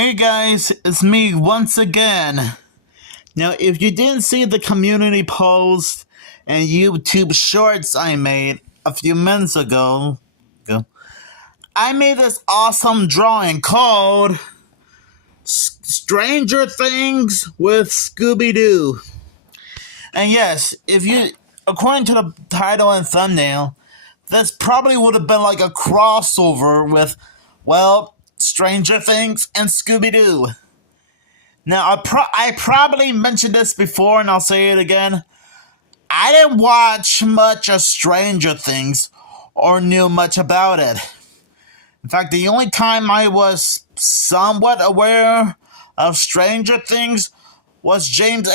Hey guys, it's me once again. Now, if you didn't see the community post and YouTube shorts I made a few minutes ago, I made this awesome drawing called Stranger Things with Scooby-Doo. And yes, according to the title and thumbnail, this probably would have been like a crossover with, well, Stranger Things and Scooby-Doo. Now, I probably mentioned this before, and I'll say it again. I didn't watch much of Stranger Things or knew much about it. In fact, the only time I was somewhat aware of Stranger Things was James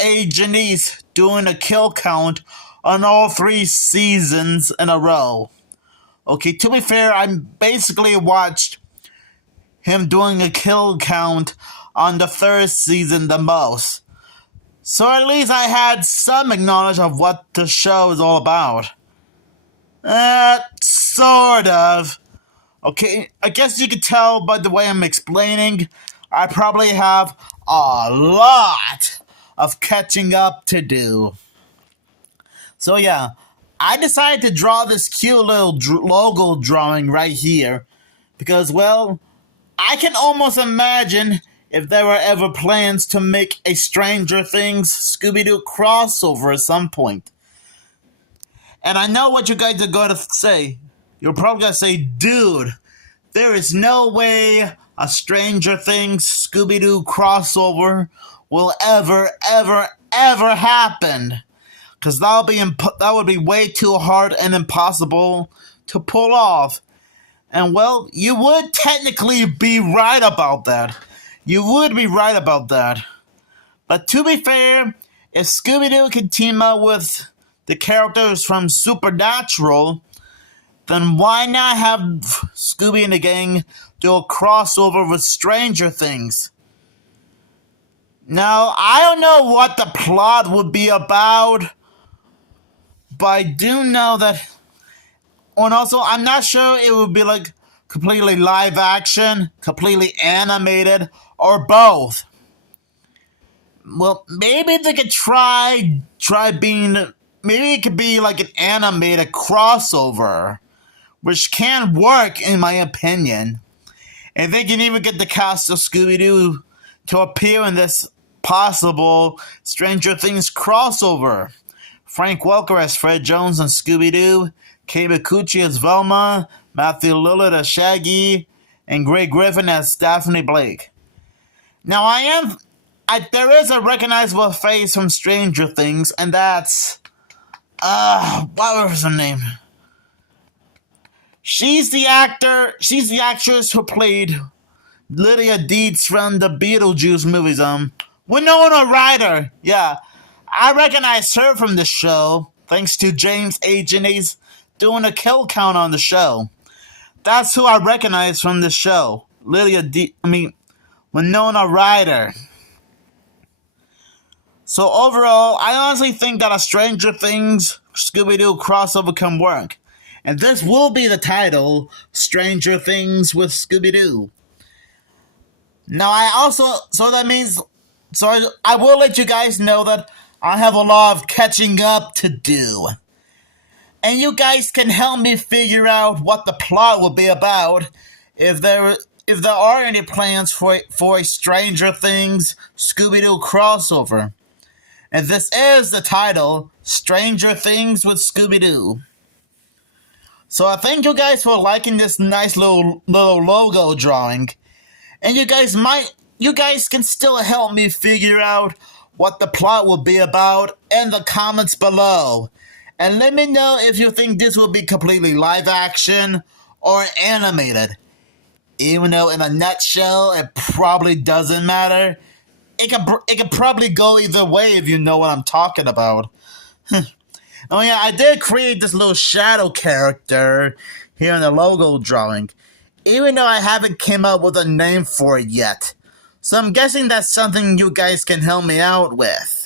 A. Janice doing a kill count on all 3 seasons in a row. Okay, to be fair, I basically watched him doing a kill count on the 3rd season the most. So at least I had some knowledge of what the show is all about. Sort of. Okay, I guess you could tell by the way I'm explaining, I probably have a lot of catching up to do. So yeah, I decided to draw this cute little logo drawing right here because, well, I can almost imagine if there were ever plans to make a Stranger Things Scooby-Doo crossover at some point. And I know what you guys are going to say. You're probably going to say, dude, there is no way a Stranger Things Scooby-Doo crossover will ever happen. Because that would be way too hard and impossible to pull off. And well, you would technically be right about that. You would be right about that. But to be fair, if Scooby-Doo can team up with the characters from Supernatural, then why not have Scooby and the gang do a crossover with Stranger Things? Now, I don't know what the plot would be about, but I do know that. And also, I'm not sure it would be like completely live action, completely animated, or both. Well, maybe they could try being. Maybe it could be like an animated crossover, which can work in my opinion. And they can even get the cast of Scooby-Doo to appear in this possible Stranger Things crossover. Frank Welker as Fred Jones and Scooby-Doo, Kate Micucci as Velma, Matthew Lillard as Shaggy, and Greg Griffin as Daphne Blake. Now there is a recognizable face from Stranger Things, and that's, what was her name? She's the actress who played Lydia Deetz from the Beetlejuice movies, Winona Ryder, yeah. I recognize her from the show, thanks to James A. Janice doing a kill count on the show. That's who I recognize from the show. Winona Ryder. So overall, I honestly think that a Stranger Things Scooby-Doo crossover can work. And this will be the title, Stranger Things with Scooby-Doo. Now I will let you guys know that I have a lot of catching up to do. And you guys can help me figure out what the plot will be about if there are any plans for a Stranger Things Scooby-Doo crossover. And this is the title, Stranger Things with Scooby-Doo. So I thank you guys for liking this nice little logo drawing. And you guys can still help me figure out what the plot will be about in the comments below. And let me know if you think this will be completely live action or animated. Even though in a nutshell, it probably doesn't matter. It could probably go either way if you know what I'm talking about. Oh yeah, I did create this little shadow character here in the logo drawing. Even though I haven't came up with a name for it yet. So I'm guessing that's something you guys can help me out with.